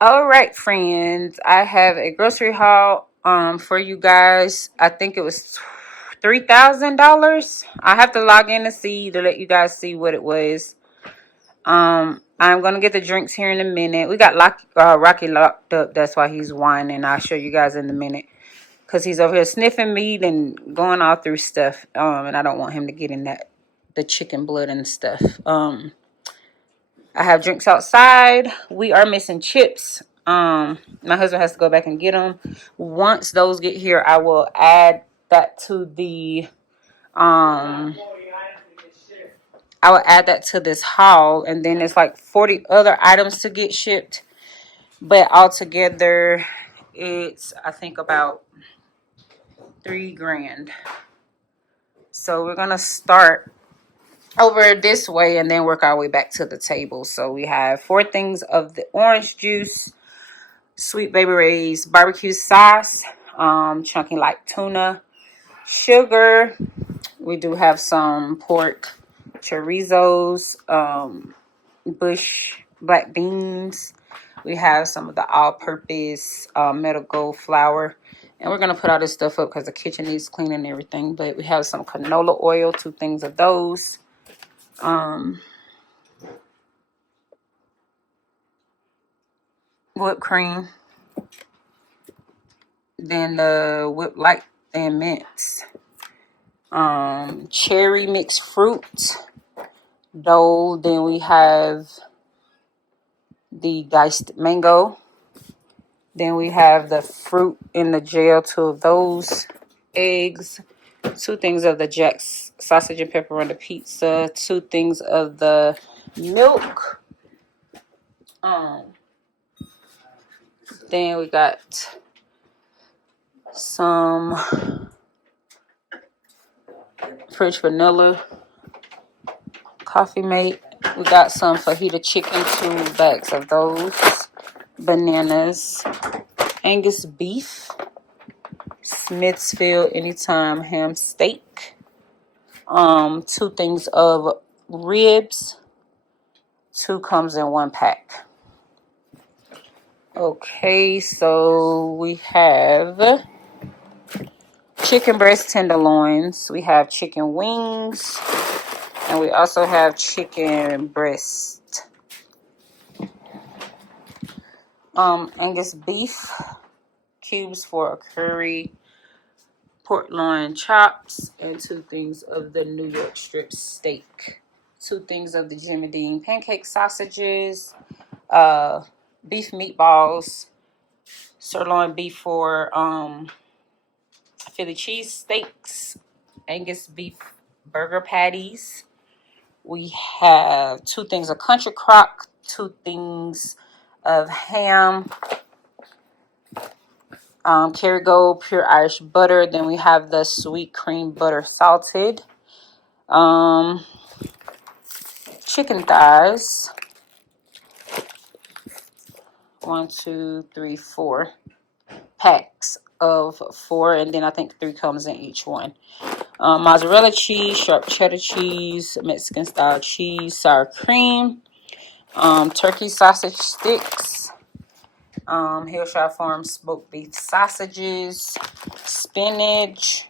All right, friends. I have a grocery haul for you guys. I think it was $3,000. I have to log in to see to let you guys see what it was. I'm gonna get the drinks here in a minute. We got Rocky locked up. That's why he's whining. I'll show you guys in a minute. Cause he's over here sniffing meat and going all through stuff. And I don't want him to get in the chicken blood and stuff. I have drinks outside. We are missing chips. My husband has to go back and get them. Once those get here, I will add that to the I will add that to this haul, and then it's like 40 other items to get shipped. But altogether, it's I think about $3,000. So we're gonna start over this way and then work our way back to the table. So we have 4 things of the orange juice, Sweet Baby Ray's barbecue sauce, chunky like tuna, sugar. We do have some pork chorizos, bush black beans. We have some of the all-purpose metal gold flour. And we're going to put all this stuff up because the kitchen needs cleaning and everything. But we have some canola oil, 2 things of those. Whipped cream. Then the whipped light and mints. Cherry mixed fruit dough. Then we have the diced mango. Then we have the fruit in the gel, 2 of those. Eggs, 2 things of the Jack's sausage and pepperoni pizza, 2 things of the milk. Then we got some French vanilla coffee mate. We got some fajita chicken, 2 bags of those. Bananas, Angus beef, Smithfield Anytime ham steak, 2 things of ribs, 2 comes in 1 pack. Okay, so we have chicken breast tenderloins, we have chicken wings, and we also have chicken breast. Angus beef cubes for a curry, pork loin chops, and 2 things of the New York strip steak, 2 things of the Jimmy Dean pancake sausages, beef meatballs, sirloin beef for Philly cheese steaks, Angus beef burger patties. We have 2 things of country crock, 2 things of ham, Kerrygold pure Irish butter. Then we have the sweet cream butter salted, chicken thighs. 1, 2, 3, 4 packs of 4, and then I think 3 comes in each one. Mozzarella cheese, sharp cheddar cheese, Mexican style cheese, sour cream, turkey sausage sticks, Hillshire Farm smoked beef sausages, spinach.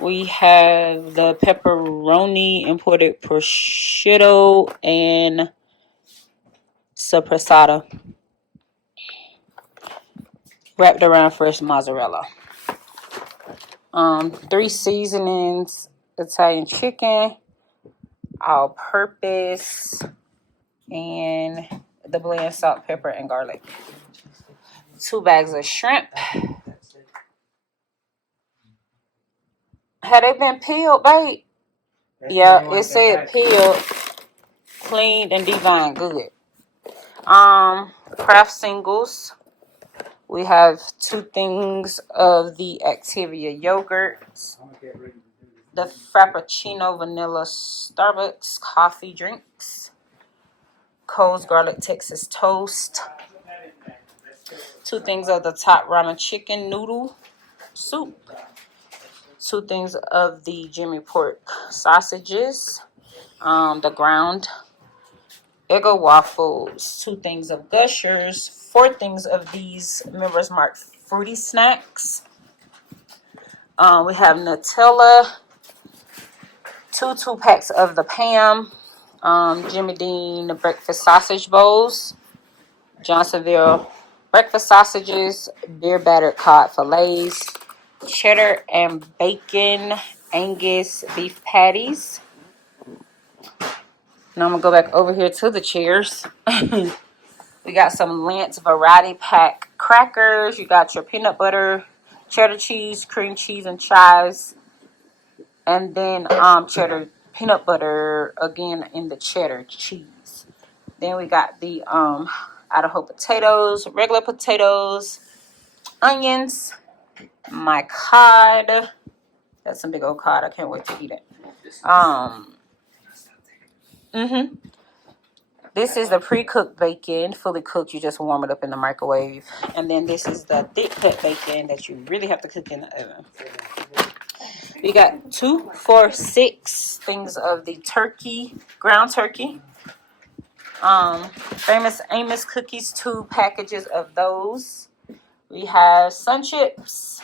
We have the pepperoni, imported prosciutto, and sopressata wrapped around fresh mozzarella. 3 seasonings, Italian chicken, all-purpose, and the blend salt, pepper, and garlic. 2 bags of shrimp. Had they been peeled, babe? Yeah, it said peeled, cleaned, and divine. Good. Craft singles. We have 2 things of the Activia yogurt, the Frappuccino vanilla Starbucks coffee drinks, Cole's garlic Texas toast, 2 things of the Top Ramen chicken noodle soup, 2 things of the Jimmy pork sausages, the ground Eggo waffles, 2 things of Gushers, 4 things of these Members Mark fruity snacks. We have Nutella, 2 packs of the Pam, Jimmy Dean breakfast sausage bowls, Johnsonville breakfast sausages, beer battered cod fillets, cheddar and bacon Angus beef patties. Now I'm gonna go back over here to the chairs. We got some Lance variety pack crackers. You got your peanut butter, cheddar cheese, cream cheese, and chives. And then cheddar peanut butter again in the cheddar cheese. Then we got the Idaho potatoes, regular potatoes, onions, my cod. That's some big old cod. I can't wait to eat it. This is the pre-cooked bacon, fully cooked. You just warm it up in the microwave. And then this is the thick cut bacon that you really have to cook in the oven. We got 2, 4, 6 things of the turkey, ground turkey. Famous Amos cookies, 2 packages of those. We have Sun Chips.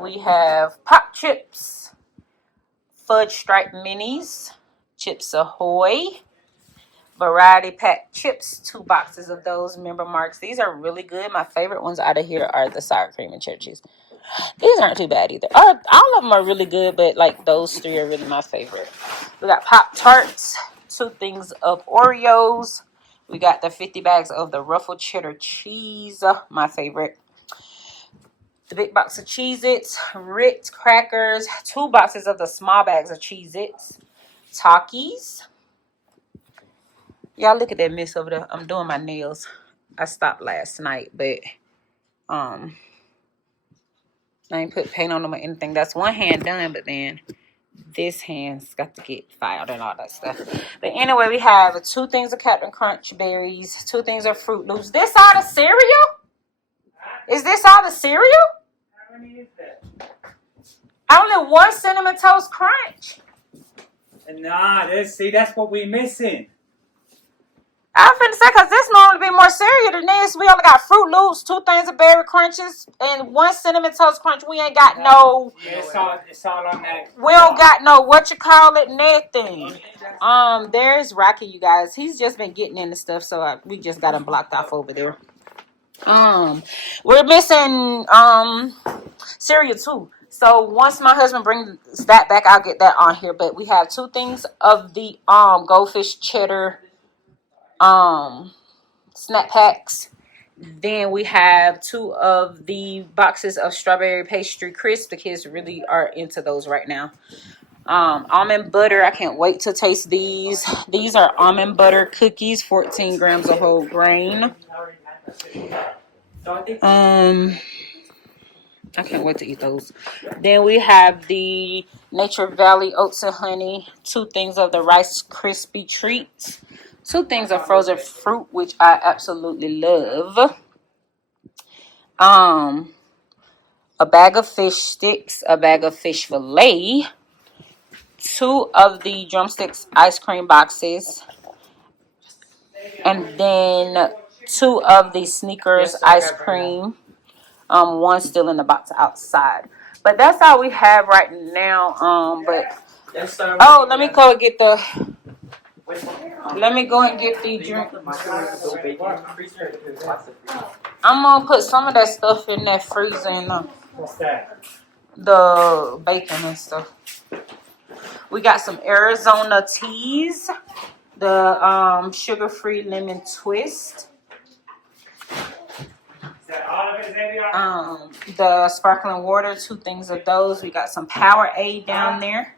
We have Pop Chips. Fudge Stripe Minis. Chips Ahoy. Variety pack chips, 2 boxes of those Member Marks. These are really good. My favorite ones out of here are the sour cream and cheddar cheese. These aren't too bad either. All of them are really good, but like those 3 are really my favorite. We got Pop-Tarts, 2 things of Oreos. We got the 50 bags of the ruffled cheddar cheese, my favorite. The big box of Cheez-Its, Ritz crackers, 2 boxes of the small bags of Cheez-Its, Takis. Y'all look at that mess over there. I'm doing my nails. I stopped last night, but I ain't put paint on them or anything. That's one hand done, but then this hand's got to get filed and all that stuff. But anyway, we have 2 things of Captain Crunch berries, 2 things of Fruit Loops. This all the cereal? Is this all the cereal? How many is that? Only 1 Cinnamon Toast Crunch. Nah, that's what we're missing. I was finna say, because this normally be more cereal than this. We only got Fruit Loops, 2 things of Berry Crunches, and 1 Cinnamon Toast Crunch. We ain't got no... Yeah, it's all on that. We don't got no, nothing. There's Rocky, you guys. He's just been getting into stuff, so we just got him blocked off over there. We're missing, cereal too. So once my husband brings that back, I'll get that on here. But we have 2 things of the, Goldfish Cheddar, snack packs. Then we have 2 of the boxes of strawberry pastry crisps. The kids really are into those right now. Almond butter. I can't wait to taste these. These are almond butter cookies, 14 grams of whole grain. I can't wait to eat those. Then we have the Nature Valley Oats and Honey, 2 things of the Rice Krispie Treats, 2 things of frozen fruit, which I absolutely love. A bag of fish sticks, a bag of fish fillet, 2 of the Drumsticks ice cream boxes, and then 2 of the Sneakers ice cream. 1 still in the box outside. But that's all we have right now. Let me go and get the... Let me go and get the drink. I'm going to put some of that stuff in that freezer. What's that? The bacon and stuff. We got some Arizona teas. The sugar-free lemon twist. The sparkling water, 2 things of those. We got some Powerade down there.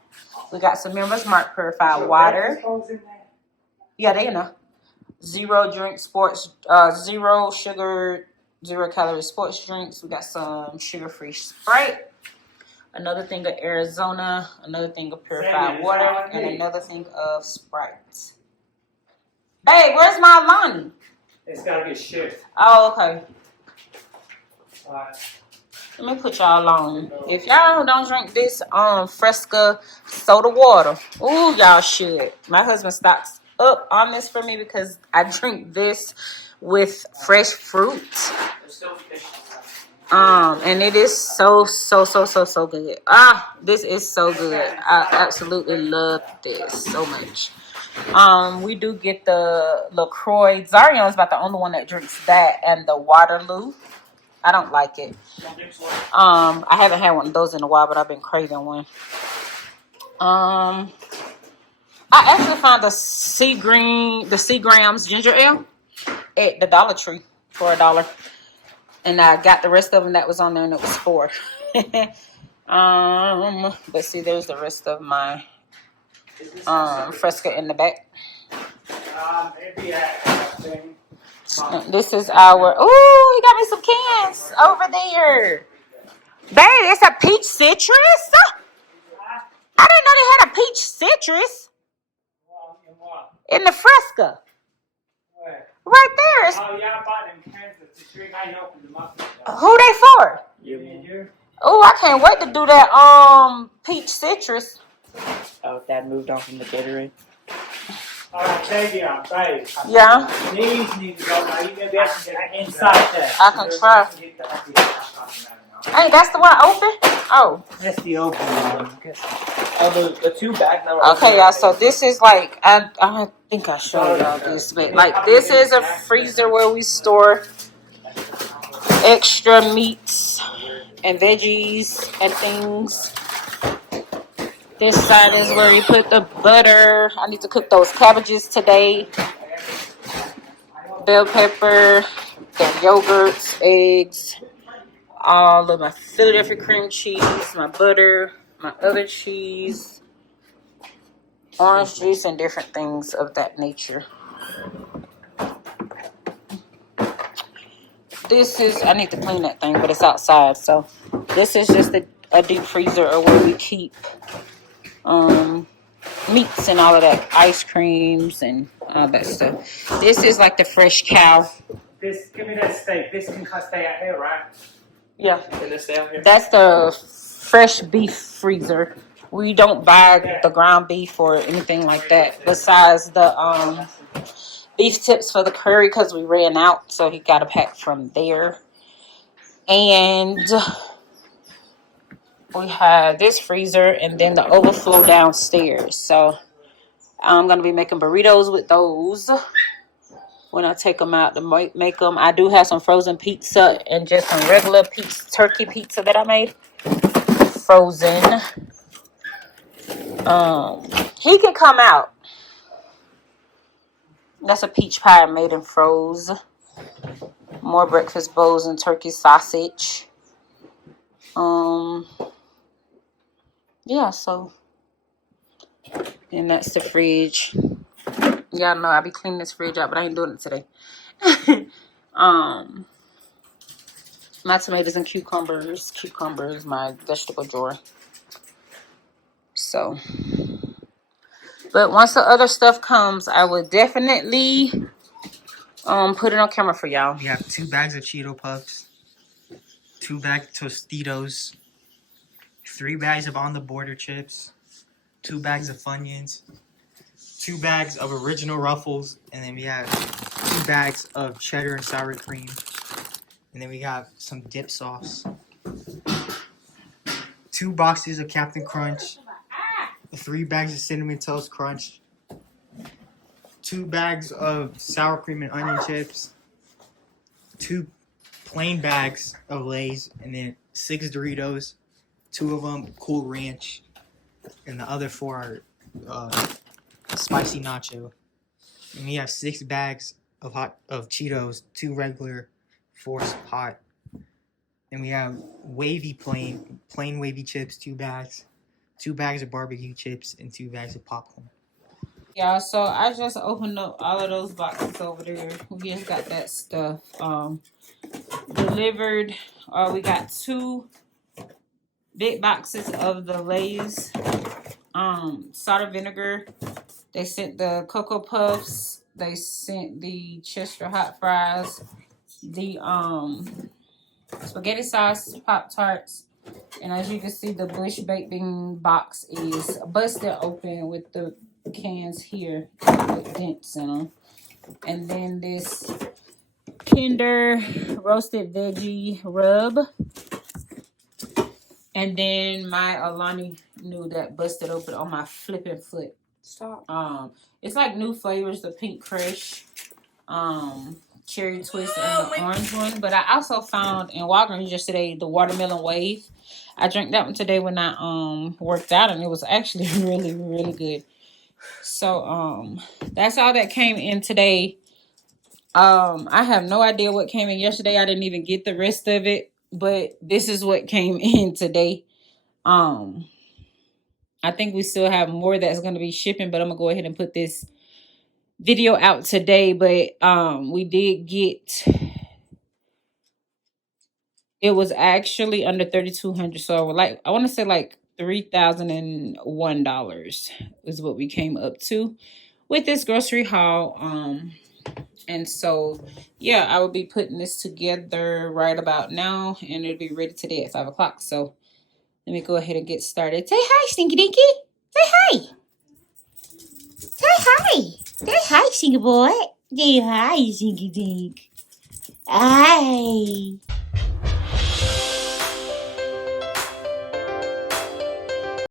We got some Members Mark purified water. Yeah, they know. 0 sugar, 0 calorie sports drinks. We got some sugar-free Sprite. Another thing of Arizona. Another thing of purified water. And another thing of Sprite. Hey, where's my Lonnie? It's got to get shipped. Oh, okay. Let me put y'all on. If y'all don't drink this Fresca soda water, ooh, y'all should. My husband stocks up on this for me because I drink this with fresh fruit. And it is so good. This is so good. I absolutely love this so much. We do get the LaCroix. Zarion's about the only one that drinks that, and the Waterloo. I don't like it. I haven't had one of those in a while, but I've been craving one. I actually found the Seagram's ginger ale at the Dollar Tree for $1. And I got the rest of them that was on there, and it was $4. But see, there's the rest of my Fresca in the back. This is our. Oh, he got me some cans over there. Babe, it's a peach citrus. I didn't know they had a peach citrus in the Fresca. Right there. Oh, yeah, I bought them cans of the drink. I opened them up. Who they for? You. Oh, I can't wait to do that. Peach citrus. Oh, Dad moved on from the Gatorade. Baby, babe. Yeah. These need to go now. You can be inside there. I can try. Hey, that's the one open? Oh. That's the open one. Oh, the 2 bags that were Okay, y'all. So this is like I think I showed y'all this, but like this is a freezer where we store extra meats and veggies and things. This side is where we put the butter. I need to cook those cabbages today. Bell pepper, the yogurts, eggs, all of my Philadelphia cream cheese, my butter, my other cheese, orange juice, and different things of that nature. This is, I need to clean that thing, but it's outside. So this is just a deep freezer or where we keep meats and all of that, ice creams and all that stuff. This is like the fresh cow. This, give me that steak. This can stay out here, right? Yeah. Can this stay out here? That's the fresh beef freezer. We don't buy the ground beef or anything like that. Besides the beef tips for the curry because we ran out, so he got a pack from there. And we have this freezer and then the overflow downstairs. So I'm going to be making burritos with those when I take them out to make them. I do have some frozen pizza and just some regular turkey pizza that I made. Frozen. He can come out. That's a peach pie I made and froze. More breakfast bowls and turkey sausage. Yeah, so. And that's the fridge. Y'all know I be cleaning this fridge out, but I ain't doing it today. My tomatoes and cucumbers, my vegetable drawer. So, but once the other stuff comes, I will definitely put it on camera for y'all. We have 2 bags of Cheeto Puffs, 2 bags of Tostitos, 3 bags of On the Border chips, 2 bags of Funyuns, 2 bags of original Ruffles, and then we have 2 bags of cheddar and sour cream, and then we have some dip sauce, 2 boxes of Captain Crunch, 3 bags of Cinnamon Toast Crunch, 2 bags of sour cream and onion chips, 2 plain bags of Lay's, and then 6 Doritos, 2 of them Cool Ranch, and the other 4 are spicy nacho. And we have 6 bags of Cheetos, 2 regular, 4 hot. And we have plain wavy chips, 2 bags, 2 bags of barbecue chips, and 2 bags of popcorn. Y'all, so I just opened up all of those boxes over there. We just got that stuff delivered. We got 2 big boxes of the Lay's salt and vinegar. They sent the Cocoa Puffs. They sent the Chester hot fries, the spaghetti sauce Pop-Tarts. And as you can see, the Bush baked bean box is busted open with the cans here with dents in them. And then this Kinder roasted veggie rub. And then my Alani new that busted open on my flipping foot. Stop. It's like new flavors, the pink crush, cherry twist, and the orange one. But I also found in Walgreens yesterday the watermelon wave. I drank that one today when I worked out, and it was actually really, really good. So that's all that came in today. I have no idea what came in yesterday. I didn't even get the rest of it, but this is what came in today. I think we still have more that's going to be shipping, but I'm gonna go ahead and put this video out today. But we did get, it was actually under $3,200, so I want to say like $3,001 is what we came up to with this grocery haul. And so yeah, I will be putting this together right about now, and it'll be ready today at 5 o'clock. So let me go ahead and get started. Say hi, Stinky Dinky. Say hi. Say hi. Say hi, Stinky Boy. Say hi, Stinky Dink. Hi.